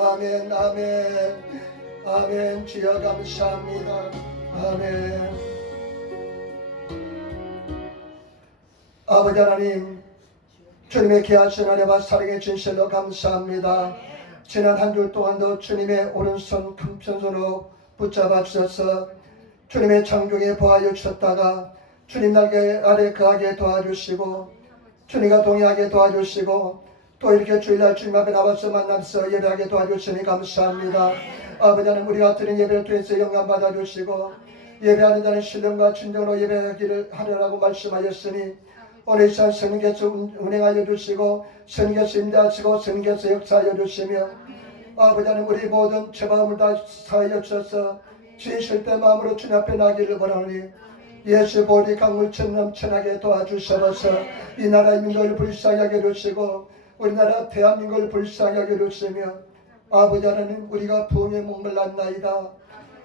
아멘. 아멘. 아멘. 주여 감사합니다. 아멘. 아버지 하나님, 주님의 귀하신 은혜와 사랑의 진실로 감사합니다. 지난 한 주 동안도 주님의 오른손 금편손으로 붙잡아 주셔서 주님의 창중에 보하여 주셨다가 주님 날개 아래 거하게 도와주시고 주님과 동의하게 도와주시고 또 이렇게 주일날 주님 앞에 나와서 만나서 예배하게 도와주시니 감사합니다. 아버지 하나님, 우리가 드린 예배를 통해서 영감 받아주시고 예배하는 자는 신령과 진정으로 예배하기를 하려고 말씀하셨으니 오늘 이 시간 성령께서 운행하여 주시고 성령께서 인도하시고 성령께서 역사하여 주시며 아버지 하나님, 우리 모든 죄마음을 다 사하여 주셔서 진실 때 마음으로 주님 앞에 나기를 원하오니 예수 보리 강물처럼 넘쳐나게 도와주셔서 이 나라의 민족을 불쌍히 하게 해주시고 우리나라 대한민국을 불쌍히 하게 해주시며 아버지 하나님, 우리가 부흥에 목말랐나이다.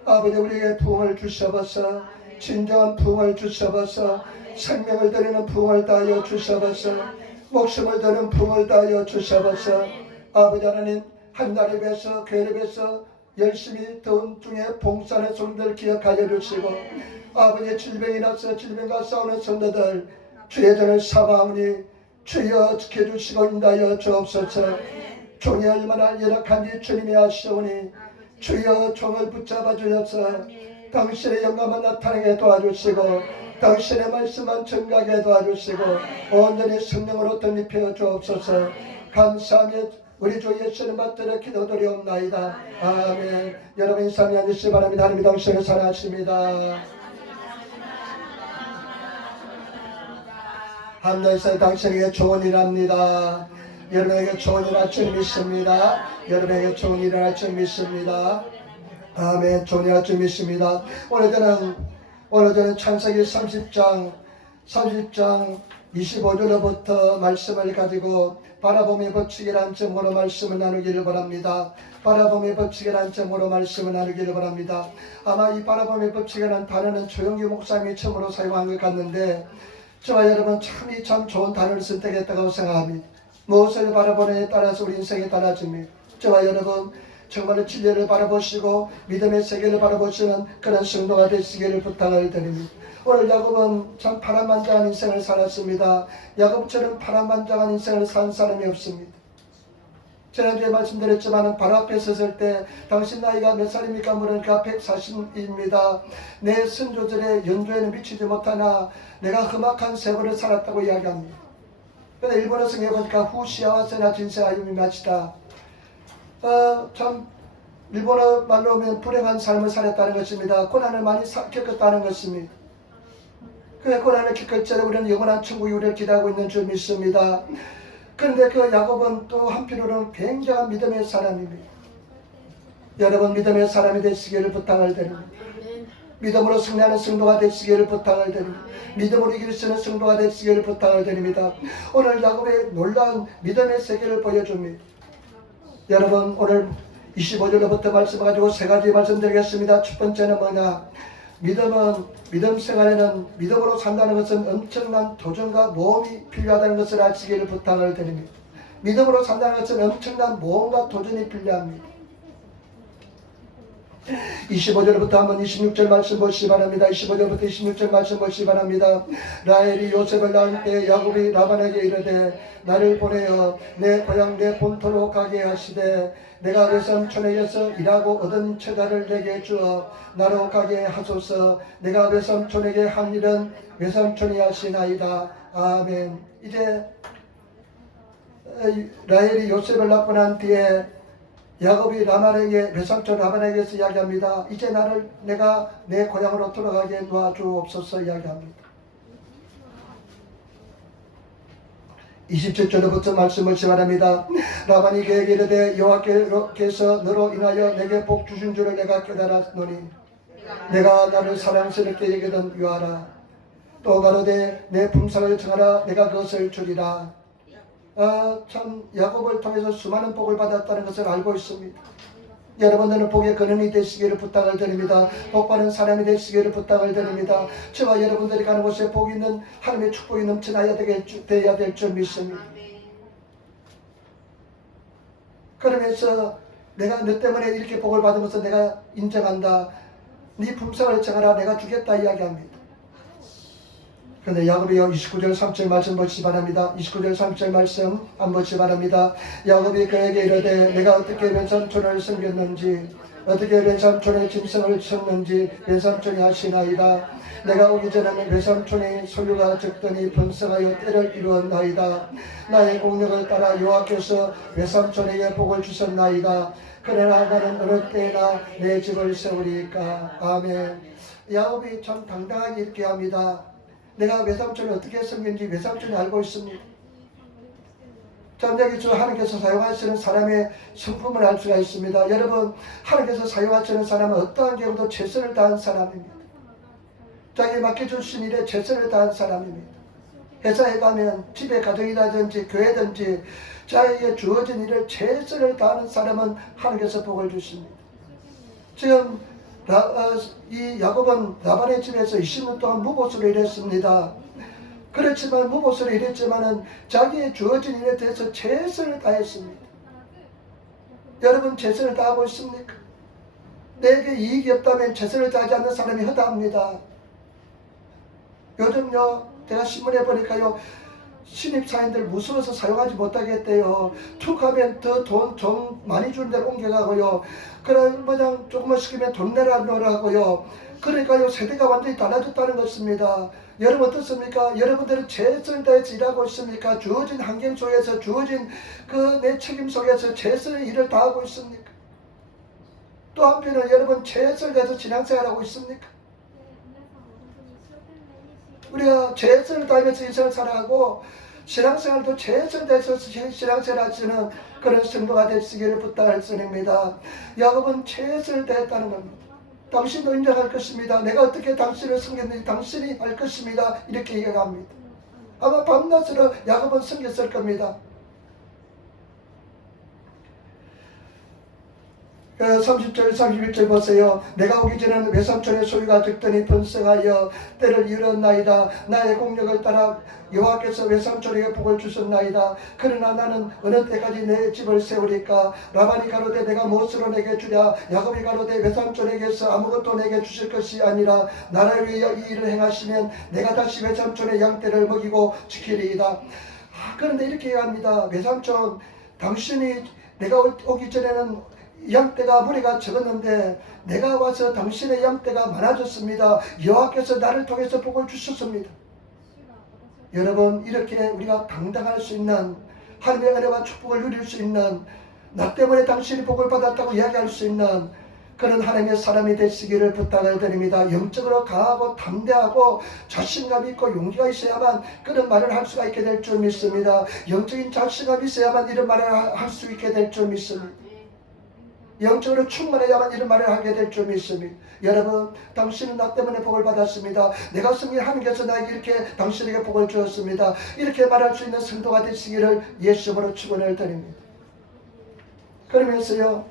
아버지, 우리에게 부흥을 주셔서 진정한 부흥을 주셔서 생명을 드리는 부흥을 다하여 주셔서 목숨을 드리는 부흥을 다하여 주셔서 아버지 하나님, 한 달에 비해서 교회를 위해서 열심히 더운 중에 봉사하는 성도들 기억하여 주시고 아버지의 질병이 나서 질병과 싸우는 성도들 주의 전을 사모하오니 주여 지켜주시고 인도하여 주옵소서. 종이 얼마나 열악한지 주님이 아시오니 주여 종을 붙잡아 주셔서 당신의 영광만 나타나게 도와주시고 당신의 말씀만 증가하게 도와주시고 온전히 성령으로 덧입혀 주옵소서. 감사하며 우리 주 예수님 받들어 기도드리옵나이다. 아멘. 여러분 인사하며 앉으시기 바랍니다. 하나님이 당신을 사랑하십니다. 함께해서 당신에게 좋은 일 합니다. 여러분에게 좋은 일 할 줄 믿습니다. 여러분에게 좋은 일 할 줄 믿습니다. 아멘. 좋은 일 할 줄 믿습니다. 오늘 저는 창세기 30장 25절로부터 말씀을 가지고 바라봄의 법칙이란 제목으로 말씀을 나누기를 바랍니다. 바라봄의 법칙이란 제목으로 말씀을 나누기를 바랍니다. 아마 이 바라봄의 법칙이라는 단어는 조영기 목사님이 처음으로 사용한 것 같는데 저와 여러분 참 좋은 단어를 선택했다고 생각합니다. 무엇을 바라보느냐에 따라서 우리 인생이 달라집니다. 저와 여러분 정말로 진리를 바라보시고 믿음의 세계를 바라보시는 그런 성도가 되시기를 부탁을 드립니다. 오늘 야곱은 참 파란만장한 인생을 살았습니다. 야곱처럼 파란만장한 인생을 산 사람이 없습니다. 지난주에 말씀드렸지만 바로 앞에 섰을 때 당신 나이가 몇 살입니까? 물으니까 140입니다. 내 선조들의 연조에는 미치지 못하나 내가 험악한 세월을 살았다고 이야기합니다. 그런데 일본어 성경에 보니까 후시아와세나 진세 아유미 마치다. 참 일본어 말로 하면 불행한 삶을 살았다는 것입니다. 고난을 많이 겪었다는 것입니다. 그 고난을 겪을 때 우리는 영원한 천국이 우리를 기다리고 있는 줄 믿습니다. 그런데 그 야곱은 또 한편으로는 굉장한 믿음의 사람입니다. 여러분 믿음의 사람이 되시기를 부탁을 드립니다. 믿음으로 승리하는 성도가 되시기를 부탁을 드립니다. 믿음으로 이길 수 있는 성도가 되시기를 부탁을 드립니다. 오늘 야곱의 놀라운 믿음의 세계를 보여줍니다. 여러분 오늘 25절로부터 말씀을 가지고 세 가지 말씀드리겠습니다. 첫 번째는 뭐냐? 믿음 생활에는 믿음으로 산다는 것은 엄청난 도전과 모험이 필요하다는 것을 아시기를 부탁을 드립니다. 믿음으로 산다는 것은 엄청난 모험과 도전이 필요합니다. 25절부터 한번 26절 말씀 보시기 바랍니다. 25절부터 26절 말씀 보시기 바랍니다. 라헬이 요셉을 낳을 때 야곱이 라반에게 이르되 나를 보내어 내 고향 내 본토로 가게 하시되 내가 외삼촌에게서 일하고 얻은 처자를 내게 주어 나로 가게 하소서. 내가 외삼촌에게 한 일은 외삼촌이 하시나이다. 아멘. 이제 라헬이 요셉을 낳고 난 뒤에 야곱이 외삼촌 라반에게서 이야기합니다. 이제 내가 내 고향으로 돌아가게 놔주옵소서 이야기합니다. 27절부터 말씀을 시작합니다. 라반이 그에게 이르되 여호와께서 너로 인하여 내게 복 주신 줄을 내가 깨달았노니 내가 나를 사랑스럽게 여기던 유하라. 또 가로되 내 품삯을 청하라. 내가 그것을 주리라. 참 야곱을 통해서 수많은 복을 받았다는 것을 알고 있습니다. 여러분들은 복의 근원이 되시기를 부탁을 드립니다. 복받는 사람이 되시기를 부탁을 드립니다. 저와 여러분들이 가는 곳에 복이 있는 하나님의 축복이 넘쳐나야 될 줄 믿습니다. 그러면서 내가 너 때문에 이렇게 복을 받은 것을 내가 인정한다. 네 품성을 정하라. 내가 주겠다 이야기합니다. 그런데 야곱이요 29절 3절 말씀 보시기 바랍니다. 29절 3절 말씀 한번 보시기 바랍니다. 야곱이 그에게 이르되 내가 어떻게 왼삼촌을 섬겼는지 어떻게 왼삼촌의 짐승을 쳤는지 왼삼촌이 하시나이다. 내가 오기 전에는 왼삼촌의 소유가 적더니 번성하여 때를 이루었나이다. 나의 공력을 따라 여호와께서 왼삼촌에게 복을 주셨나이다. 그러나 나는 어느 때나 내 집을 세우리까. 아멘. 야곱이 참 당당하게 이렇게 합니다. 내가 외삼촌을 어떻게 섬긴지 외삼촌이 알고 있습니다. 참 여기 저 하나님께서 사용하시는 사람의 성품을 알 수가 있습니다. 여러분, 하나님께서 사용하시는 사람은 어떠한 경우도 최선을 다한 사람입니다. 자기에 맡겨주신 일에 최선을 다한 사람입니다. 회사에 가면 집에 가정이라든지 교회든지 자기에게 주어진 일을 최선을 다하는 사람은 하나님께서 복을 주십니다. 지금 이 야곱은 라반의 집에서 20년 동안 무보수로 일했습니다. 그렇지만 무보수로 일했지만은 자기의 주어진 일에 대해서 최선을 다했습니다. 여러분 최선을 다하고 있습니까? 내게 이익이 없다면 최선을 다하지 않는 사람이 허다합니다. 요즘요 제가 신문에 보니까요 신입사원들 무서워서 사용하지 못하겠대요. 툭하면 더 돈 좀 많이 주는 데로 옮겨가고요. 그럼 뭐냥 조금만 시키면 돈 내라고요. 그러니까요 세대가 완전히 달라졌다는 것입니다. 여러분 어떻습니까? 여러분들은 최선을 다해서 일하고 있습니까? 주어진 환경 속에서 주어진 그 내 책임 속에서 최선의 일을 다하고 있습니까? 또 한편은 여러분 최선을 다해서 신앙생활하고 있습니까? 우리가 최선을 다하면서 인생을 살아가고 신앙생활도 최선을 다해서 신앙생활 하시는 그런 성도가 되시기를 부탁할 선입니다. 야곱은 최선을 다했다는 겁니다. 당신도 인정할 것입니다. 내가 어떻게 당신을 섬겼는지 당신이 알 것입니다. 이렇게 얘기합니다. 아마 밤낮으로 야곱은 섬겼을 겁니다. 30절 31절 보세요. 내가 오기 전에는 외삼촌의 소유가 적더니 번성하여 때를 이뤘나이다. 나의 공력을 따라 여호와께서 외삼촌에게 복을 주셨나이다. 그러나 나는 어느 때까지 내 집을 세우리까. 라반이 가로되 내가 무엇으로 내게 주랴. 야곱이 가로되 외삼촌에게서 아무것도 내게 주실 것이 아니라 나를 위하여 이 일을 행하시면 내가 다시 외삼촌의 양떼를 먹이고 지키리이다. 그런데 이렇게 얘기합니다. 외삼촌 당신이 내가 오기 전에는 양떼가 무리가 적었는데 내가 와서 당신의 양떼가 많아졌습니다. 여호와께서 나를 통해서 복을 주셨습니다. 여러분 이렇게 우리가 당당할 수 있는 하나님의 은혜와 축복을 누릴 수 있는 나 때문에 당신이 복을 받았다고 이야기할 수 있는 그런 하나님의 사람이 되시기를 부탁을 드립니다. 영적으로 강하고 담대하고 자신감 있고 용기가 있어야만 그런 말을 할 수가 있게 될 줄 믿습니다. 영적인 자신감이 있어야만 이런 말을 할 수 있게 될 줄 믿습니다. 영적으로 충만해야만 이런 말을 하게 될 줄 믿습니다. 여러분 당신은 나 때문에 복을 받았습니다. 내가 섬긴 하나님께서 나에게 이렇게 당신에게 복을 주었습니다. 이렇게 말할 수 있는 성도가 되시기를 예수님으로 축원을 드립니다. 그러면서요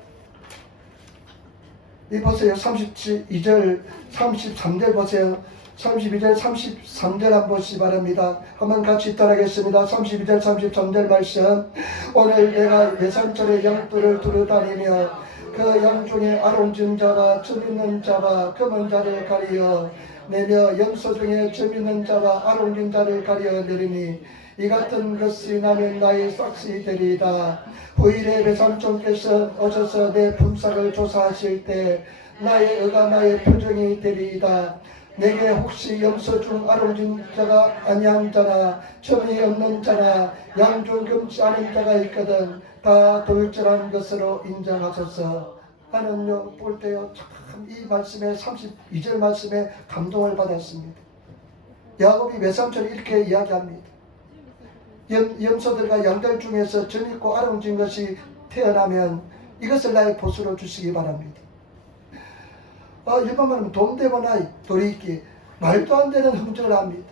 이 보세요. 32절 33절 보세요. 32절 33절 한번 보시기 바랍니다. 한번 같이 따라하겠습니다. 32절 33절 말씀. 오늘 내가 외삼촌의 양떼를 두루다니며 그 양 중에 아롱진 자와 점 있는 자와 검은 자를 가리어 내며 염소 중에 점 있는 자와 아롱진 자를 가리어 내리니 이 같은 것이 나면 나의 싹시 되리이다. 후일에 외삼촌께서 오셔서 내 품삯을 조사하실 때 나의 의가 나의 표정이 되리이다. 내게 혹시 염소 중 아롱진 자가 아니한 자나 점이 없는 자나 양 중 금치 않은 자가 있거든 다 도둑질한 것으로 인정하소서. 나는요 볼 때요 참 이 말씀에 32절 말씀에 감동을 받았습니다. 야곱이 외삼촌이 이렇게 이야기합니다. 염소들과 양들 중에서 점 있고 아롱진 것이 태어나면 이것을 나의 보수로 주시기 바랍니다. 일반 말하면 돈대보나이 도리있기 말도 안 되는 흥정을 합니다.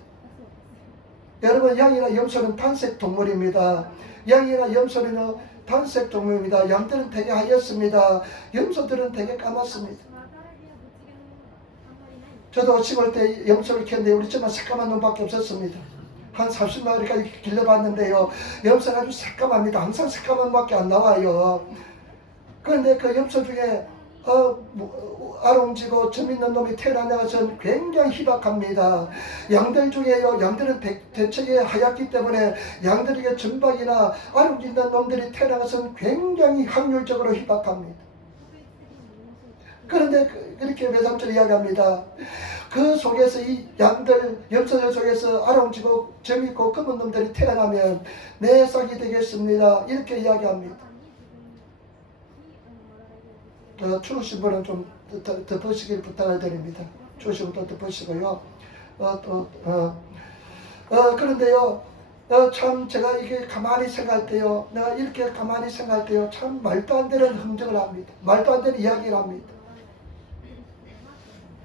여러분 양이나 염소는 단색 동물입니다. 양이나 염소는 단색 동물입니다. 양들은 되게 하얗습니다. 염소들은 되게 까맣습니다. 저도 시골 때 염소를 키웠는데 우리 집만 새까만 놈밖에 없었습니다. 한 30마리까지 길러봤는데요. 염소가 아주 새까맣니다. 항상 새까만 놈밖에 안 나와요. 그런데 그 염소 중에 아롱지고 점 있는 놈이 태어난 것은 굉장히 희박합니다. 양들 중에요, 양들은 대체에 하얗기 때문에 양들에게 점박이나 아롱지 있는 놈들이 태어난 것은 굉장히 확률적으로 희박합니다. 그런데 그렇게 외삼절 이야기합니다. 그 속에서 이 양들, 염소들 속에서 아롱지고 점 있고 검은 놈들이 태어나면 내 싹이 되겠습니다. 이렇게 이야기합니다. 추우신 분은 좀 덮으시길 부탁을 드립니다. 추우신 분도 덮으시고요. 그런데요, 참 제가 이게 가만히 생각할 때요, 내가 이렇게 가만히 생각할 때요, 참 말도 안 되는 흔적을 합니다. 말도 안 되는 이야기를 합니다.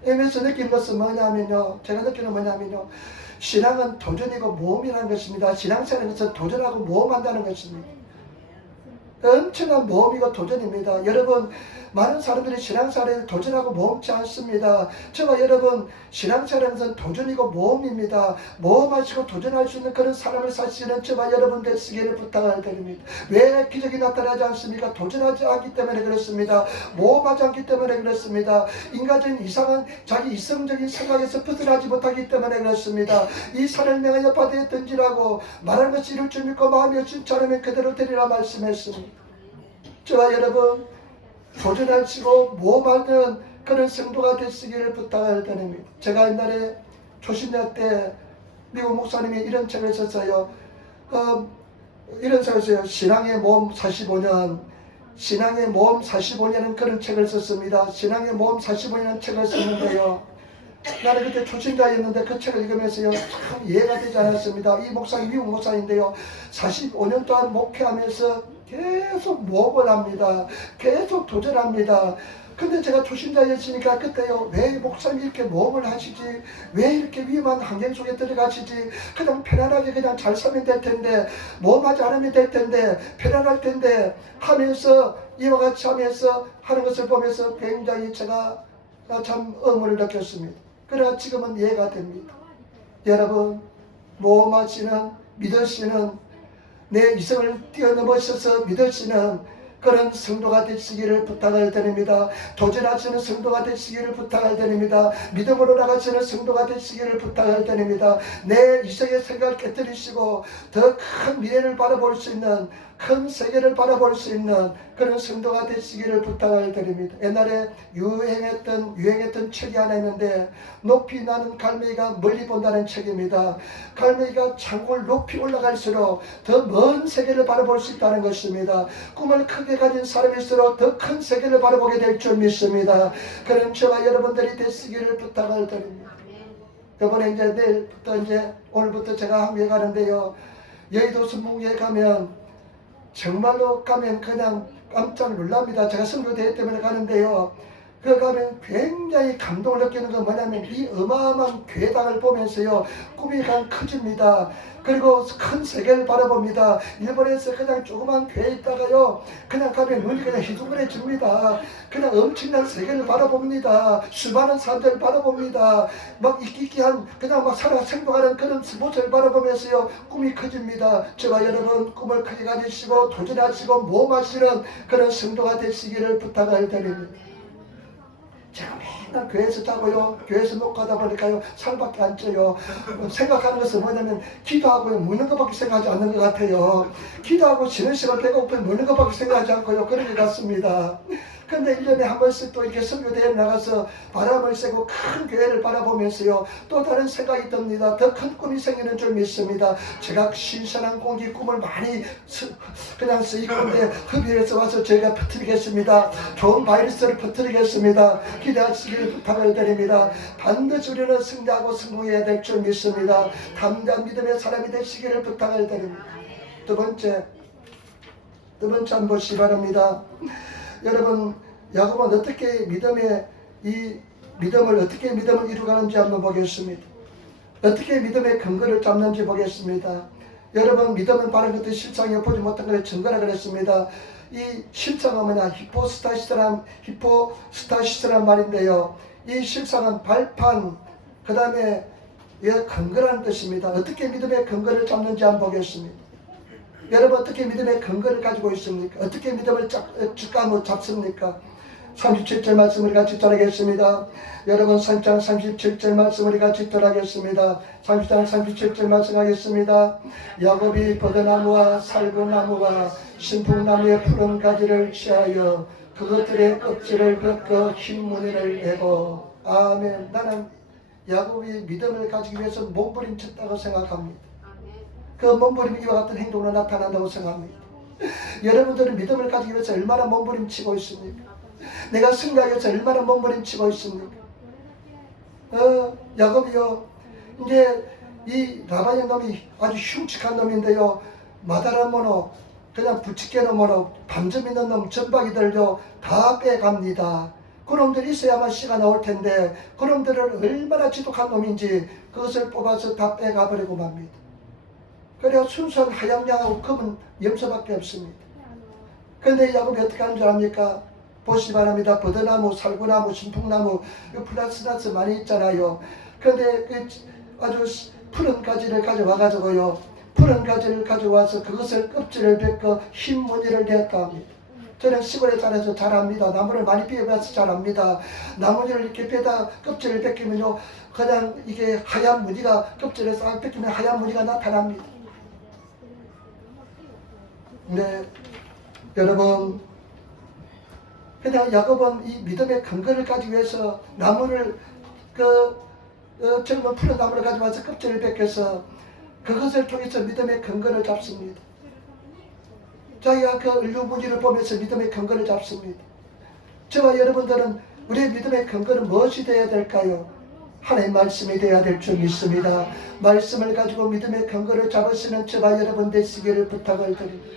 에면서 느낀 것은 뭐냐면요, 제가 느끼는 뭐냐면요, 신앙은 도전이고 모험이라는 것입니다. 신앙생활은 것은 도전하고 모험한다는 것입니다. 엄청난 모험이고 도전입니다. 여러분, 많은 사람들이 신앙생활에 도전하고 모험치 않습니다. 저와 여러분, 신앙생활은 것은 도전이고 모험입니다. 모험하시고 도전할 수 있는 그런 사람을 사시는 저와 여러분 되시기를 부탁을 드립니다. 왜 기적이 나타나지 않습니까? 도전하지 않기 때문에 그렇습니다. 모험하지 않기 때문에 그렇습니다. 인간적인 이상한 자기 이성적인 생각에서 벗어나지 못하기 때문에 그렇습니다. 이 산을 명하여 바다에 던지라고 말하는 것이 이룰 줄 믿고 마음이 없지 않으면 그대로 되리라 말씀했습니다. 저와 여러분, 도전하시고 모험하는 그런 성도가 되시기를 부탁을 드립니다. 제가 옛날에 초신자 때 미국 목사님이 이런 책을 썼어요. 이런 책을 썼어요. 신앙의 모험 45년. 신앙의 모험 45년은 그런 책을 썼습니다. 신앙의 모험 45년은 책을 썼는데요, 나는 그때 초신자였는데 그 책을 읽으면서요, 참 이해가 되지 않았습니다. 이 목사님 미국 목사인데요, 45년 동안 목회하면서 계속 모험을 합니다. 계속 도전합니다. 근데 제가 초신자였으니까 그때요, 왜 목사님이 이렇게 모험을 하시지? 왜 이렇게 위험한 환경 속에 들어가시지? 그냥 편안하게 그냥 잘 살면 될 텐데, 모험하지 않으면 될 텐데, 편안할 텐데 하면서, 이와 같이 하면서 하는 것을 보면서 굉장히 제가 참 의문을 느꼈습니다. 그러나 지금은 이해가 됩니다. 여러분, 모험하시는, 믿으시는, 내 이성을 뛰어넘으셔서 믿으시는 그런 성도가 되시기를 부탁을 드립니다. 도전하시는 성도가 되시기를 부탁을 드립니다. 믿음으로 나가시는 성도가 되시기를 부탁을 드립니다. 내 이성의 생각을 깨뜨리시고 더 큰 미래를 바라볼 수 있는, 큰 세계를 바라볼 수 있는 그런 성도가 되시기를 부탁을 드립니다. 옛날에 유행했던 책이 하나 있는데, 높이 나는 갈매기가 멀리 본다는 책입니다. 갈매기가 창고를 높이 올라갈수록 더 먼 세계를 바라볼 수 있다는 것입니다. 꿈을 크게 가진 사람일수록 더 큰 세계를 바라보게 될 줄 믿습니다. 그런 저와 여러분들이 되시기를 부탁을 드립니다. 이번에 이제 내일부터 오늘부터 제가 한국에 가는데요, 여의도 순복음교회 가면 정말로 가면 그냥 깜짝 놀랍니다. 제가 선교대회 때문에 가는데요, 그 가면 굉장히 감동을 느끼는 건 뭐냐면, 이 어마어마한 교회당을 보면서요, 꿈이 그냥 커집니다. 그리고 큰 세계를 바라봅니다. 일본에서 그냥 조그만 교회에 있다가요, 그냥 가면 눈이 그냥 희둥그레집니다. 그냥 엄청난 세계를 바라봅니다. 수많은 사람들을 바라봅니다. 막 이끼끼한 그냥 막 살아 생동하는 그런 모습을 바라보면서요, 꿈이 커집니다. 저와 여러분, 꿈을 크게 가지시고 도전하시고 모험하시는 그런 성도가 되시기를 부탁을 드립니다. 제가 맨날 교회에서 자고요, 교회에서 녹화하다 보니까요, 살밖에 안 쪄요. 생각하는 것은 뭐냐면, 기도하고요, 먹는 것밖에 생각하지 않는 것 같아요. 기도하고 쉬는 시간 배고프면 먹는 것밖에 생각하지 않고요, 그런 것 같습니다. 근데 1년에 한 번씩 또 이렇게 선교대회에 나가서 바람을 쐬고 큰 교회를 바라보면서요, 또 다른 생각이 듭니다. 더 큰 꿈이 생기는 줄 믿습니다. 제가 신선한 공기 꿈을 많이 그냥 쓰이건데 흡입해서 와서 제가 퍼뜨리겠습니다. 좋은 바이러스를 퍼뜨리겠습니다. 기대하시기를 부탁을 드립니다. 반드시 우리는 승리하고 성공해야 될 줄 믿습니다. 담대한 믿음의 사람이 되시기를 부탁을 드립니다. 두 번째 한번 보시기 바랍니다. 여러분, 야곱은 어떻게 믿음을 이루가는지 한번 보겠습니다. 어떻게 믿음의 근거를 잡는지 보겠습니다. 여러분, 믿음은 바른 것도 실상에 보지 못한 것의 증거라 그랬습니다. 이 실상은 뭐냐? 히포스타시스란 말인데요, 이 실상은 발판, 그 다음에 근거라는 뜻입니다. 어떻게 믿음의 근거를 잡는지 한번 보겠습니다. 여러분 어떻게 믿음의 근거를 가지고 있습니까? 어떻게 믿음을 잡습니까? 37절 말씀을 같이 따라하겠습니다. 여러분 3장 37절 말씀을 같이 따라하겠습니다. 30장 37절 말씀하겠습니다. 야곱이 버드나무와 살구나무와 신풍나무의 푸른 가지를 취하여 그것들의 껍질을 벗고 흰 무늬를 내고. 아멘. 나는 야곱이 믿음을 가지기 위해서 몸부림쳤다고 생각합니다. 그 몸부림이 이와 같은 행동으로 나타난다고 생각합니다. 여러분들은 믿음을 가지기 위해서 얼마나 몸부림치고 있습니까? 내가 승리하기 위해서 얼마나 몸부림치고 있습니까? 야곱이요, 이제 이 라반의 놈이 아주 흉측한 놈인데요, 마다란 모노, 그냥 부치게 놈으로 밤점 있는 놈 전박이들요 다 빼갑니다. 그놈들이 있어야만 씨가 나올 텐데 그놈들을 얼마나 지독한 놈인지 그것을 뽑아서 다 빼가버리고 맙니다. 그래야 순수한 하얀양하고 검은 염소밖에 없습니다. 그런데 야곱이 어떻게 하는 줄 압니까? 보시기 바랍니다. 버드나무, 살구나무, 신풍나무, 플라스나스 많이 있잖아요. 그런데 그 아주 푸른 가지를 가져와가지고요, 푸른 가지를 가져와서 그것을 껍질을 벗고 흰 무늬를 내었다 합니다. 저는 시골에 살아서 잘 압니다. 나무를 많이 베어봐서 잘 압니다. 나무를 이렇게 베다 껍질을 벗기면요, 그냥 이게 하얀 무늬가, 껍질에 싹 벗기면 하얀 무늬가 나타납니다. 네, 여러분, 그냥 야곱은 이 믿음의 근거를 가지기 위해서 나무를 젊은 푸른 나무를 가져와서 껍질을 벗겨서 그것을 통해서 믿음의 근거를 잡습니다. 자기가 그 을루무늬를 보면서 믿음의 근거를 잡습니다. 저와 여러분들은 우리의 믿음의 근거는 무엇이 되어야 될까요? 하나님의 말씀이 되어야 될 줄 믿습니다. 말씀을 가지고 믿음의 근거를 잡으시는 저와 여러분 되시기를 부탁을 드립니다.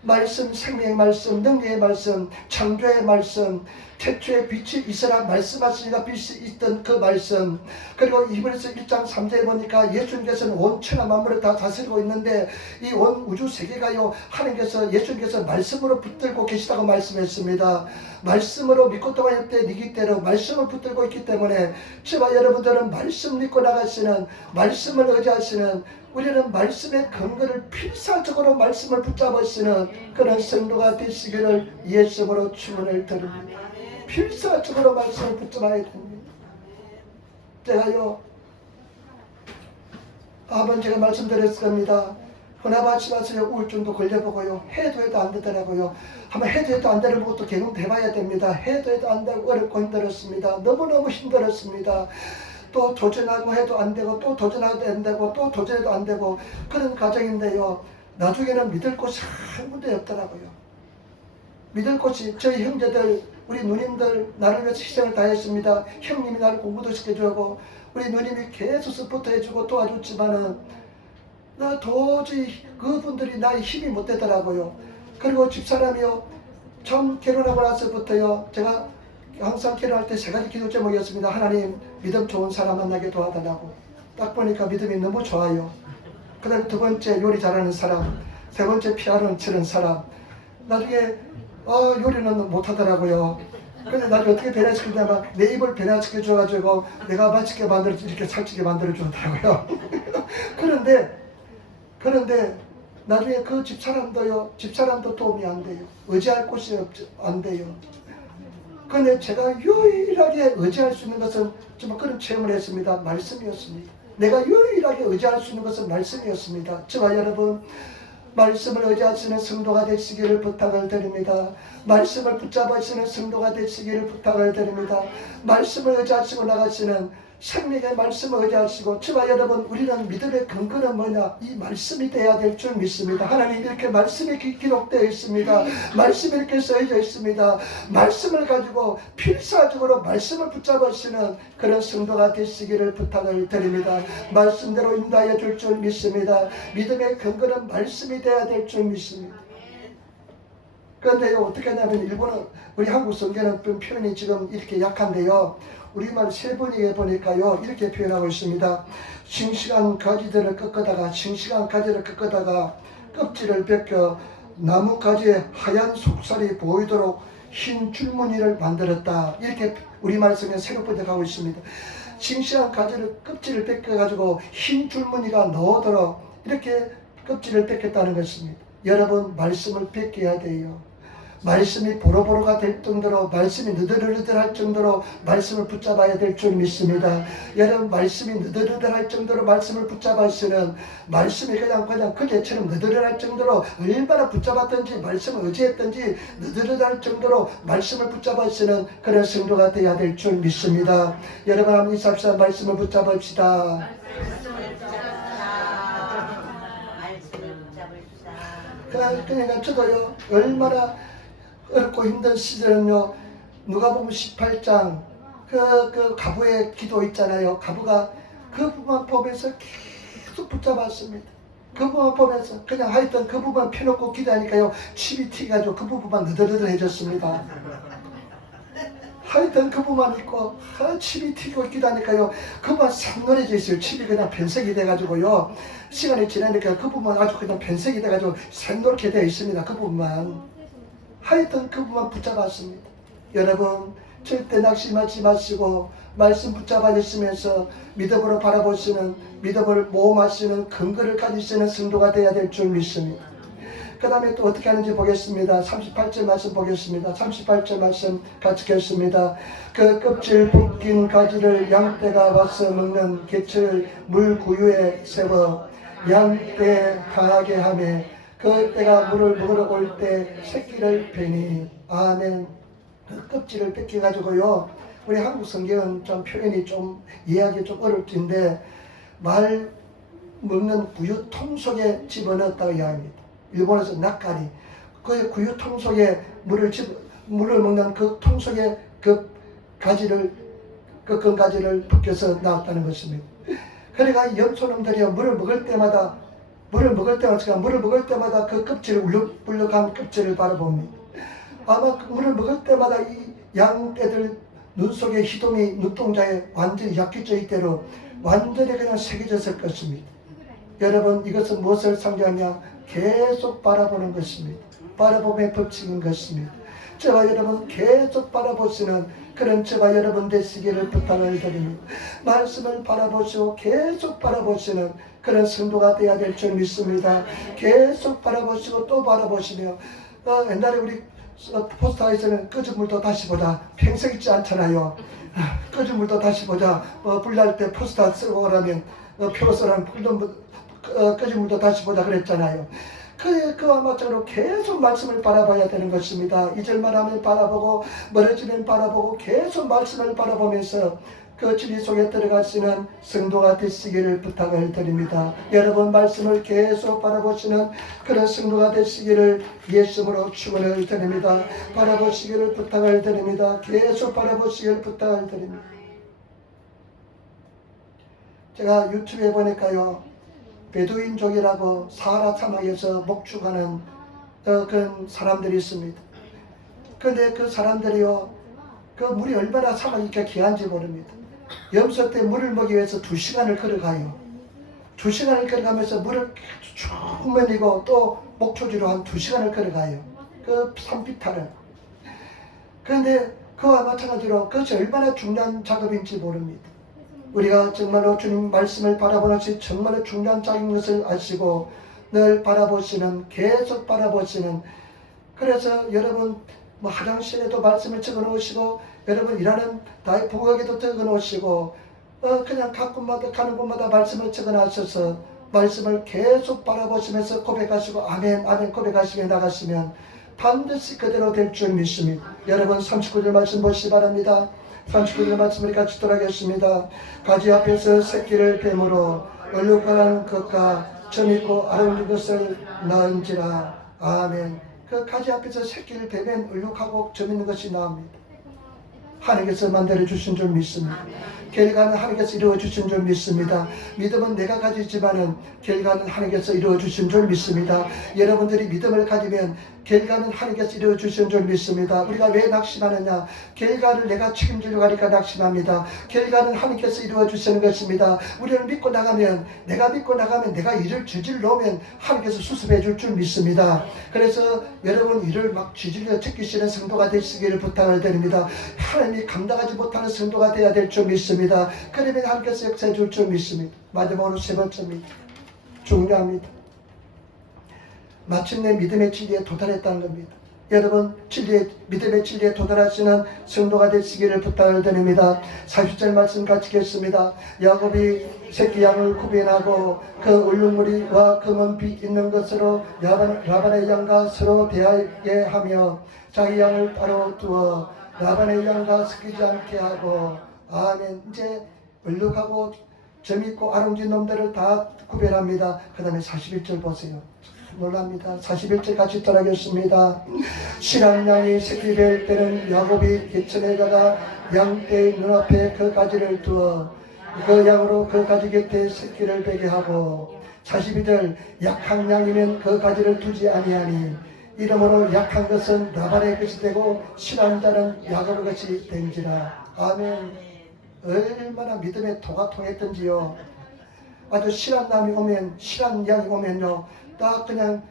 말씀, 생명의 말씀, 능력의 말씀, 창조의 말씀, 태초에 빛이 있으라 말씀하시니까 빛이 있던 그 말씀, 그리고 이번에서 1장 3절에 보니까 예수님께서는 온 천하 만물을 다 다스리고 있는데 이 온 우주 세계가요 하나님께서, 예수님께서 말씀으로 붙들고 계시다고 말씀했습니다. 말씀으로 믿고 떠나갈 때 니기 때로 말씀을 붙들고 있기 때문에 저와 여러분들은 말씀 믿고 나가시는, 말씀을 의지하시는, 우리는 말씀의 근거를 필사적으로 말씀을 붙잡으시는 그런 성도가 되시기를 예수님으로 축원을 드립니다. 필사적으로 말씀을 붙잡아야 됩니다. 제가요, 한번 제가 말씀드렸을 겁니다. 혼합하지 마세요. 우울증도 걸려보고요, 해도 안 되더라고요. 한번 해도 안 되는 것도 경험도 해봐야 됩니다. 해도 안 되고 어렵고 힘들었습니다. 너무너무 힘들었습니다. 또 도전하고 해도 안 되고, 또 도전하도 안 되고, 또 도전해도 안 되고, 그런 과정인데요, 나중에는 믿을 곳이 한 군데 없더라고요. 믿을 곳이, 저희 형제들, 우리 누님들 나를 위해서 희생을 다했습니다. 형님이 나를 공부도 시켜주고, 우리 누님이 계속 서포트 해주고 도와줬지만은 나 도저히 그분들이 나의 힘이 못 되더라고요. 그리고 집사람이요, 참 결혼하고 나서부터요, 제가 항상 결혼할 때 세 가지 기도 제목이었습니다. 하나님, 믿음 좋은 사람 만나게 도와달라고. 딱 보니까 믿음이 너무 좋아요. 그 다음에 두 번째, 요리 잘하는 사람. 세 번째, 피아노 치는 사람. 나중에 요리는 못하더라고요. 근데 나중에 어떻게 변화시키냐면 내 입을 변화시켜줘가지고 내가 맛있게 만들어서 이렇게 살찌게 만들어주더라고요. 그런데 나중에 그 집사람도 도움이 안 돼요. 의지할 곳이 안 돼요. 그런데 제가 유일하게 의지할 수 있는 것은 정말 그런 체험을 했습니다. 말씀이었습니다. 내가 유일하게 의지할 수 있는 것은 말씀이었습니다. 저와 여러분, 말씀을 의지하시는 성도가 되시기를 부탁을 드립니다. 말씀을 붙잡으시는 성도가 되시기를 부탁을 드립니다. 말씀을 의지하시고 나가시는, 생명의 말씀을 의지하시고, 저와 여러분, 우리는 믿음의 근거는 뭐냐? 이 말씀이 되어야 될 줄 믿습니다. 하나님, 이렇게 말씀이 기록되어 있습니다. 말씀이 이렇게 써져 있습니다. 말씀을 가지고 필사적으로 말씀을 붙잡으시는 그런 성도가 되시기를 부탁을 드립니다. 말씀대로 인도하여 줄 줄 믿습니다. 믿음의 근거는 말씀이 되어야 될 줄 믿습니다. 그런데요, 어떻게 하냐면 일본은, 우리 한국 성경은 표현이 지금 이렇게 약한데요, 우리말 세 번역에 보니까요, 이렇게 표현하고 있습니다. 싱싱한 가지들을 꺾어다가 껍질을 벗겨 나무 가지에 하얀 속살이 보이도록 흰 줄무늬를 만들었다. 이렇게 우리말 성경 새로 번역하고 있습니다. 싱싱한 가지를 껍질을 벗겨가지고 흰 줄무늬가 나오도록 이렇게 껍질을 뺏겼다는 것입니다. 여러분 말씀을 뺏겨야 돼요. 말씀이 보로보로가 될 정도로, 말씀이 느들느들할 정도로 말씀을 붙잡아야 될 줄 믿습니다. 여러분 말씀이 느들느들할 정도로 말씀을 붙잡으시는, 말씀이 그냥 그게처럼 느들느들할 정도로 얼마나 붙잡았든지, 말씀을 의지했든지 느들느들할 정도로 말씀을 붙잡으시는 그런 성도가 되어야 될 줄 믿습니다. 여러분 한번 인사합시다. 말씀을 붙잡읍시다. 그러니까 저도요, 얼마나 어렵고 힘든 시절은요, 누가복음 18장 그 가부의 기도 있잖아요. 가부가 그 부분만 보면서 계속 붙잡았습니다. 그 부분만 보면서 그냥 하여튼 그 부분만 펴놓고 기도하니까요, 침이 튀가지고 그 부분만 느들느들해졌습니다. 하여튼 그 부분만 있고 침이 튀고 기도하니까요, 그 부분만 산노래져 있어요. 침이 그냥 변색이 돼가지고요, 시간이 지나니까 그 부분만 아주 그냥 변색이 돼가지고 샛노랗게 되어 있습니다. 그 부분만. 하여튼 그 부분만 붙잡았습니다. 여러분 절대 낙심하지 마시고 말씀 붙잡아 있으면서 믿음으로 바라보시는, 믿음을 모험하시는 근거를 가지시는 성도가 되어야 될 줄 믿습니다. 그 다음에 또 어떻게 하는지 보겠습니다. 38절 말씀 보겠습니다. 38절 말씀 같이 읽겠습니다. 그 껍질 벗긴 가지를 양떼가 와서 먹는 개체를 물구유에 세워 양떼 강하게 하며 그 떼가 물을 먹으러 올 때 새끼를 베니. 아멘. 그 껍질을 뺏겨가지고요, 우리 한국 성경은 좀 표현이 좀 이해하기 좀 어렵긴데, 말 먹는 구유통 속에 집어넣었다고 이야기합니다. 일본에서 낙가리, 그 구유통 속에 물을 먹는 그 통 속에 그 가지를, 그 가지를 벗겨서 나왔다는 것입니다. 그러니까 염소놈들이요, 물을 먹을 때마다 그 껍질을, 울룩불룩한 껍질을 바라봅니다. 아마 그 물을 먹을 때마다 이 양떼들 눈 속에 희동이, 눈동자에 완전히 약해져 있대로 완전히 그냥 새겨졌을 것입니다. 여러분 이것은 무엇을 상징하냐? 계속 바라보는 것입니다. 바라봄의 법칙인 것입니다. 저와 여러분 계속 바라보시는 그런 저와 여러분 되시기를 부탁을 드립니다. 말씀을 바라보시고 계속 바라보시는 그런 성도가 되어야 될 줄 믿습니다. 계속 바라보시고 또 바라보시며, 옛날에 우리 포스터에서는 꺼진 물도 다시 보자, 평생 있지 않잖아요. 꺼진 물도 다시 보자, 불날 때 포스터 쓰고 오라면 표서랑 꺼진 물도 다시 보자 그랬잖아요. 그와 마찬가지로 계속 말씀을 바라봐야 되는 것입니다. 잊을만 하면 바라보고, 멀어지면 바라보고, 계속 말씀을 바라보면서 그 진리 속에 들어가시는 성도가 되시기를 부탁을 드립니다. 여러분 말씀을 계속 바라보시는 그런 성도가 되시기를 예수님으로 축원을 드립니다. 바라보시기를 부탁을 드립니다. 계속 바라보시기를 부탁을 드립니다. 제가 유튜브에 보니까요, 베두인족이라고 사하라 사막에서 목축하는 그런 사람들이 있습니다. 그런데 그 사람들이요, 그 물이 얼마나 사막이 귀한지 모릅니다. 염소 때 물을 먹기 위해서 2시간을 걸어가요. 2시간을 걸어가면서 물을 쭉 먹이고 또 목초지로 한 2시간을 걸어가요. 그 산비탈을. 그런데 그와 마찬가지로 그것이 얼마나 중요한 작업인지 모릅니다. 우리가 정말로 주님 말씀을 바라보는 것이 정말로 중요한 작업인 것을 아시고 늘 바라보시는, 계속 바라보시는, 그래서 여러분 화장실에도 말씀을 적어 놓으시고, 여러분 일하는 나의 부엌에도 적어 놓으시고, 그냥 가는 곳마다 말씀을 적어 놔셔서 말씀을 계속 바라보시면서 고백하시고 아멘 아멘 고백하시며 나가시면 반드시 그대로 될 줄 믿습니다. 여러분 39절 말씀 보시기 바랍니다. 39절 말씀을 같이 돌아가겠습니다. 가지 앞에서 새끼를 뱀으로 얼룩한 것과 점 있고 아름다운 것을 낳은지라. 아멘. 그 가지 앞에서 새끼를 베면 얼룩하고 점 있는 것이 나옵니다. 하나님께서 만들어 주신 줄 믿습니다. 결과는 하나님께서 이루어 주신 줄 믿습니다. 믿음은 내가 가지지만은 결과는 하나님께서 이루어 주신 줄 믿습니다. 여러분들이 믿음을 가지면 결과는 하나님께서 이루어 주신 줄 믿습니다. 우리가 왜 낙심하느냐? 결과를 내가 책임지려고 하니까 낙심합니다. 결과는 하나님께서 이루어 주시는 것입니다. 우리를 믿고 나가면, 내가 일을 저질 놓으면 하나님께서 수습해 줄 줄 믿습니다. 그래서 여러분 일을 막 지질려 지키시는 성도가 되시기를 부탁을 드립니다. 하나님이 감당하지 못하는 성도가 되어야 될 줄 믿습니다. 그러면 하나님께서 역사해 줄 줄 믿습니다. 마지막으로 세 번째입니다. 중요합니다. 마침내 믿음의 진리에 도달했다는 겁니다. 여러분 믿음의 진리에 도달하시는 성도가 되시기를 부탁을 드립니다. 40절 말씀 같이 읽겠습니다. 야곱이 새끼 양을 구별하고 그 얼룩무리와 검은 빛 있는 것으로 라반의 양과 서로 대하게 하며 자기 양을 따로 두어 라반의 양과 섞이지 않게 하고. 아멘. 이제 얼룩하고 점있고 아롱진 놈들을 다 구별합니다. 그 다음에 41절 보세요. 놀랍니다. 41절 같이 따라하겠습니다. 신한 양이 새끼 뵐 때는 야곱이 개천에다가 양떼의 눈앞에 그 가지를 두어 그 양으로 그 가지 곁에 새끼를 베게 하고. 42절 약한 양이면 그 가지를 두지 아니하니 이러므로 약한 것은 라반의 것이 되고 신한 자는 야곱의 것이 된지라. 아멘. 얼마나 믿음의 도가 통했던지요. 아주 실한 남이 오면, 실한 양이 오면요, 딱 그냥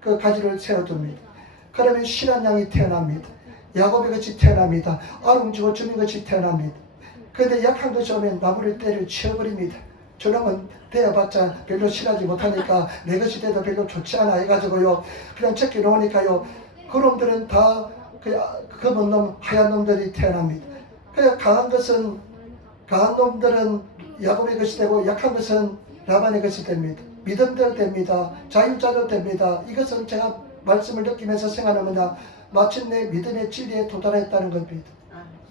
그 가지를 세워줍니다. 그러면 실한 양이 태어납니다. 야곱의 것이 태어납니다. 아름지고 주민 것이 태어납니다. 그런데 약한 것이 오면 나무를 때를 치워버립니다. 저놈은 되어봤자 별로 실하지 못하니까 내 것이 돼도 별로 좋지 않아 해가지고요, 그냥 적게 놓으니까요, 그놈들은 다 검은 놈, 하얀 놈들이 태어납니다. 그냥 강한 놈들은 야곱의 것이 되고 약한 것은 라반의 것이 됩니다. 믿음대로 됩니다. 자유자도 됩니다. 이것은 제가 말씀을 느끼면서 생각합니다. 마침내 믿음의 진리에 도달했다는 겁니다.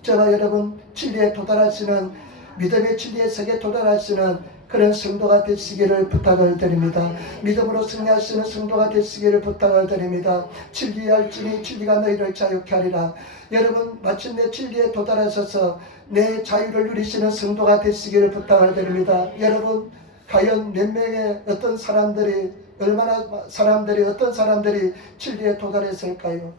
저와 여러분 진리에 도달하시는, 믿음의 진리의 세계에 도달하시는 그런 성도가 되시기를 부탁을 드립니다. 믿음으로 승리하시는 성도가 되시기를 부탁을 드립니다. 진리할지니 진리가 너희를 자유케 하리라. 여러분 마침내 진리에 도달하셔서 내 자유를 누리시는 성도가 되시기를 부탁을 드립니다. 여러분 과연 몇 명의 어떤 사람들이 진리에 도달했을까요?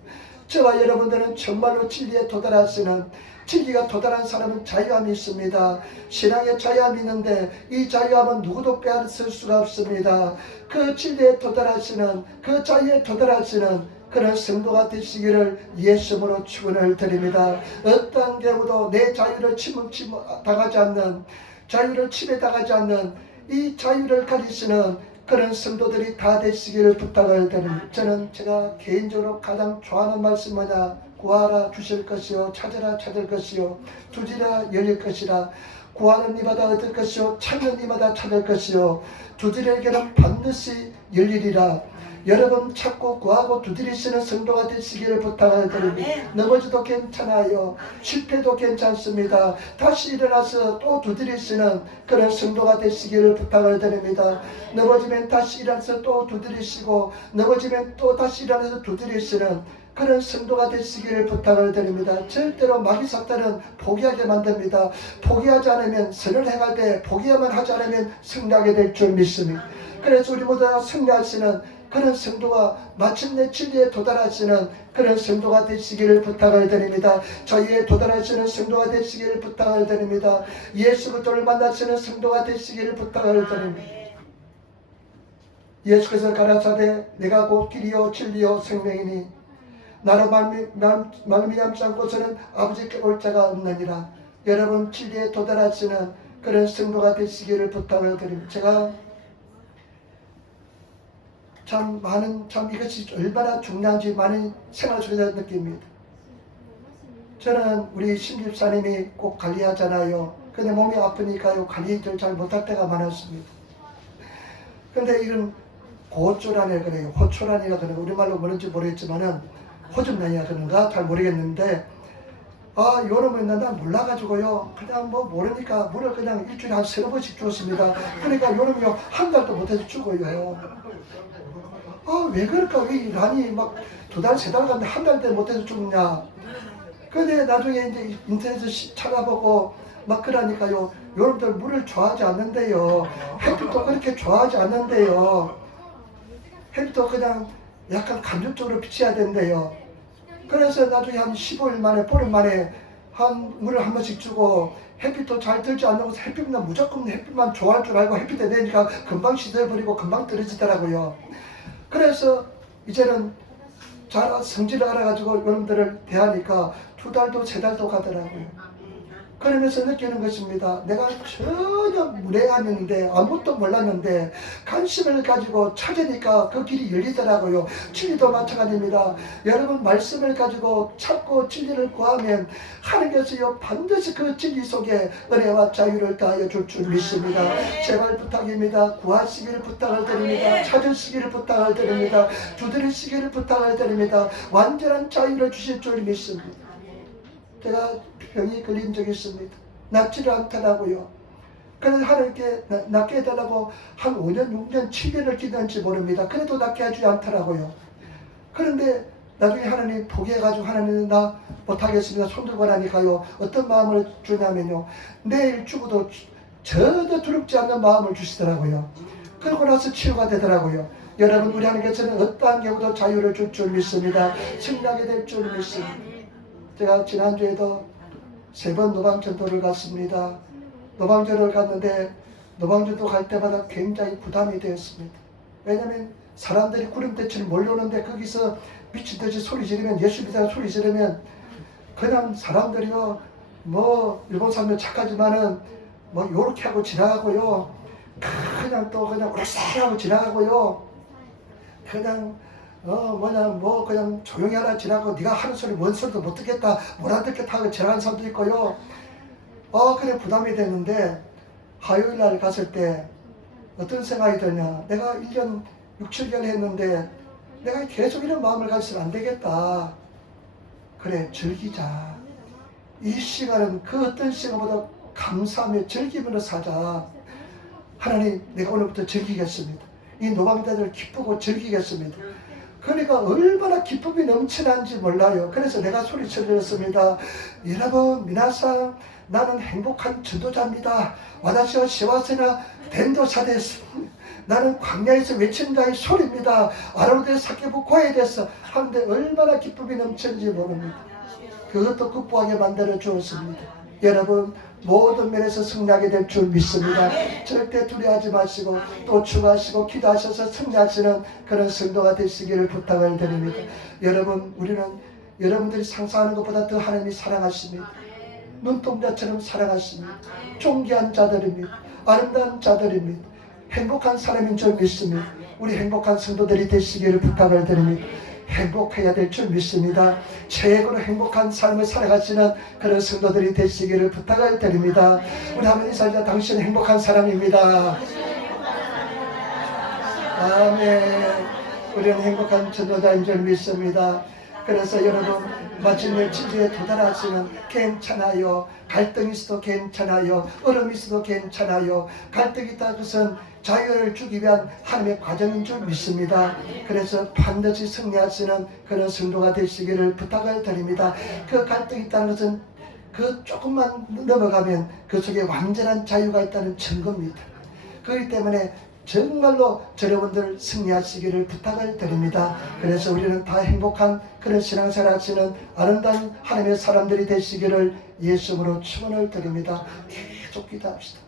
저와 여러분들은 정말로 진리에 도달하시는, 진리가 도달한 사람은 자유함이 있습니다. 신앙의 자유함이 있는데 이 자유함은 누구도 빼앗을 수가 없습니다. 그 진리에 도달하시는, 그 자유에 도달하시는 그런 성도가 되시기를 예수님으로 축원을 드립니다. 어떤 경우도 내 자유를 당하지 않는, 자유를 침해당하지 않는 이 자유를 가지시는 그런 성도들이 다 되시기를 부탁을 드립니다. 저는 제가 개인적으로 가장 좋아하는 말씀 뭐냐? 구하라 주실 것이요, 찾으라 찾을 것이요, 두드리라 열릴 것이라. 구하는 이마다 얻을 것이요, 찾는 이마다 찾을 것이요, 두드리에게는 반드시 열리리라. 여러분 찾고 구하고 두드리시는 성도가 되시기를 부탁을 드립니다. 넘어져도 괜찮아요. 실패도 괜찮습니다. 다시 일어나서 또 두드리시는 그런 성도가 되시기를 부탁을 드립니다. 넘어지면 다시 일어나서 또 두드리시고, 넘어지면 또 다시 일어나서 두드리시는 그런 성도가 되시기를 부탁을 드립니다. 절대로 마귀 사탄은 포기하게 만듭니다. 포기하지 않으면, 선을 행할 때 포기만 하지 않으면 승리하게 될 줄 믿습니다. 그래서 우리 모두 다 승리하시는 그런 성도가, 마침내 진리에 도달하시는 그런 성도가 되시기를 부탁을 드립니다. 자유에 도달하시는 성도가 되시기를 부탁을 드립니다. 예수 그리스도를 만나시는 성도가 되시기를 부탁을 드립니다. 예수께서 가라사대 내가 곧 길이요 진리요 생명이니 나로 말미암지 않고서는 아버지께 올 자가 없느니라. 여러분 진리에 도달하시는 그런 성도가 되시기를 부탁을 드립니다. 제가 참 이것이 얼마나 중요한지 많이 생활 속에서 느낍니다. 저는 우리 신집사님이 꼭 관리하잖아요. 근데 몸이 아프니까요, 관리를 잘 못할 때가 많았습니다. 근데 이런 고초란이라 그래요. 호초란이라 그래요. 우리말로 뭐는지 모르겠지만은 호접란이라 그런가 잘 모르겠는데, 요놈은 난 몰라가지고요, 그냥 뭐 모르니까 물을 그냥 일주일에 한 3번씩 주었습니다. 그러니까 요놈이요 한 달도 못해서 죽어요. 왜 그럴까? 왜 난이 막 2달, 3달 갔는데 한 달 때 못해서 죽냐? 근데 나중에 이제 인터넷에서 찾아보고 막 그러니까요, 여러분들 물을 좋아하지 않는데요, 햇빛도 그렇게 좋아하지 않는데요, 햇빛도 그냥 약간 간접적으로 비쳐야 된대요. 그래서 나중에 한 15일 만에, 보름 만에 물을 한 번씩 주고, 햇빛도 잘 들지 않는 곳에 햇빛만 무조건 햇빛만 좋아할 줄 알고 햇빛에 내니까 금방 시들어버리고 금방 떨어지더라고요. 그래서 이제는 잘 성질을 알아가지고 여러분들을 대하니까 2달도 3달도 가더라고요. 그러면서 느끼는 것입니다. 내가 전혀 무례했는데 아무것도 몰랐는데 관심을 가지고 찾으니까 그 길이 열리더라고요. 진리도 마찬가지입니다. 여러분 말씀을 가지고 찾고 진리를 구하면 하나님께서요 반드시 그 진리 속에 은혜와 자유를 더하여 줄 줄 믿습니다. 제발 부탁입니다. 구하시기를 부탁을 드립니다. 찾으시기를 부탁을 드립니다. 두드리시기를 부탁을 드립니다. 완전한 자유를 주실 줄 믿습니다. 제가 병이 걸린 적이 있습니다. 낫지를 않더라고요. 그래서 하나님께 낫게 해달라고 한 5년, 6년, 7년을 기도했는지 모릅니다. 그래도 낫게 하지 않더라고요. 그런데 나중에 하나님 포기해가지고 하나님 나 못하겠습니다. 손들고 하나니까요. 어떤 마음을 주냐면요. 내일 죽어도 전혀 두렵지 않는 마음을 주시더라고요. 그러고 나서 치유가 되더라고요. 여러분 우리 하나님께서는 어떠한 경우도 자유를 줄 줄 믿습니다. 승리하게 될 줄 믿습니다. 제가 지난주에도 3번 노방전도를 갔습니다. 노방전도를 갔는데 노방전도 갈 때마다 굉장히 부담이 되었습니다. 왜냐하면 사람들이 구름대처럼 몰려오는데 거기서 미친듯이 소리 지르면 예수 믿다가 소리 지르면 그냥 사람들이요 뭐 일본 사람들 착하지만은 뭐 요렇게 하고 지나가고요 그냥 또 그냥 오락살이 하고 지나가고요 그냥 그냥 조용히 하라 지나고 네가 하는 소리 뭔 소리도 못 듣겠다 못 알아듣겠다 하고 지나가는 사람도 있고요. 그래 부담이 되는데 화요일 날 갔을 때 어떤 생각이 드냐. 내가 1년 6, 7개월 했는데 내가 계속 이런 마음을 가지면 안 되겠다. 그래 즐기자. 이 시간은 그 어떤 시간보다 감사하며 즐기면서 사자. 하나님 내가 오늘부터 즐기겠습니다. 이 노방자들을 기쁘고 즐기겠습니다. 그러니까 얼마나 기쁨이 넘치는지 몰라요. 그래서 내가 소리쳐 드렸습니다. 여러분, 미나상 나는 행복한 전도자입니다. 와다시와 시와세나 덴도사 데스. 나는 광야에서 외친 자의 소리입니다. 아로데 사케부 고에 대해서 하는데 얼마나 기쁨이 넘치는지 모릅니다. 그것도 극복하게 만들어 주었습니다. 여러분 모든 면에서 승리하게 될 줄 믿습니다. 절대 두려워하지 마시고 또 추가하시고 기도하셔서 승리하시는 그런 성도가 되시기를 부탁을 드립니다. 여러분 우리는 여러분들이 상상하는 것보다 더 하나님이 사랑하십니다. 눈동자처럼 사랑하십니다. 존귀한 자들입니다. 아름다운 자들입니다. 행복한 사람인 줄 믿습니다. 우리 행복한 성도들이 되시기를 부탁을 드립니다. 행복해야 될 줄 믿습니다. 최고로 행복한 삶을 살아가시는 그런 성도들이 되시기를 부탁을 드립니다. 우리 하나님 살자 당신은 행복한 사람입니다. 아멘. 우리는 행복한 전도자인 줄 믿습니다. 그래서 여러분 마침내 진리에 도달하시면 괜찮아요. 갈등이 있어도 괜찮아요. 얼음이 있어도 괜찮아요. 갈등이 있다 그것은 자유를 주기 위한 하나님의 과정인 줄 믿습니다. 그래서 반드시 승리하시는 그런 성도가 되시기를 부탁을 드립니다. 그 갈등이 있다는 것은 그 조금만 넘어가면 그 속에 완전한 자유가 있다는 증거입니다. 그렇기 때문에 정말로 여러분들 승리하시기를 부탁을 드립니다. 그래서 우리는 다 행복한 그런 신앙생활 하시는 아름다운 하나님의 사람들이 되시기를 예수님으로 축원을 드립니다. 계속 기도합시다.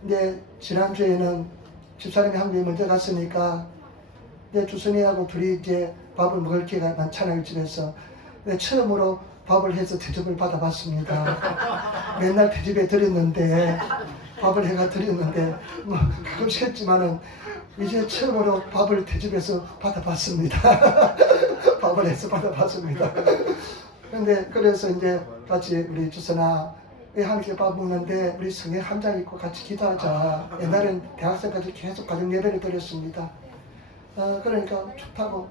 근데 지난주에는 집사람이 한국에 먼저 갔으니까 내 주선이하고 둘이 이제 밥을 먹을 기회가 많잖아요 집에서. 근데 처음으로 밥을 해서 대접을 받아봤습니다. 맨날 대접해 드렸는데 밥을 해가 드렸는데 뭐 가끔씩 했지만은 이제 처음으로 밥을 대접해서 받아봤습니다. 밥을 해서 받아봤습니다. 근데 그래서 이제 같이 우리 주선아 함께 밥 먹는데 우리 성경 한 장 읽고 같이 기도하자. 옛날엔 대학생까지 계속 가정 예배를 드렸습니다. 그러니까 좋다고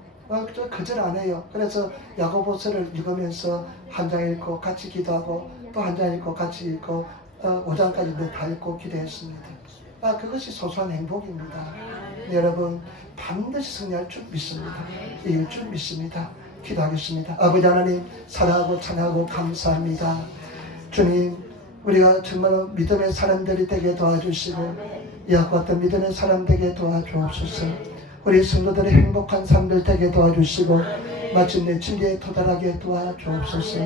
거절 안 해요. 그래서 야고보서를 읽으면서 한 장 읽고 같이 기도하고 또 한 장 읽고 같이 읽고 5장까지 다 읽고 기도했습니다. 그것이 소소한 행복입니다. 여러분 반드시 승리할 줄 믿습니다. 이길 줄 믿습니다. 기도하겠습니다. 아버지 하나님 사랑하고 찬양하고 감사합니다. 주님 우리가 정말로 믿음의 사람들이 되게 도와주시고 이와 같은 믿음의 사람 되게 도와주옵소서. 우리 성도들이 행복한 삶들 되게 도와주시고 마침내 진리에 도달하게 도와주옵소서.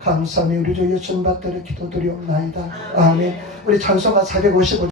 감사하며 우리 주 예수님 받들어 기도드리옵나이다. 아멘. 우리 찬송가 455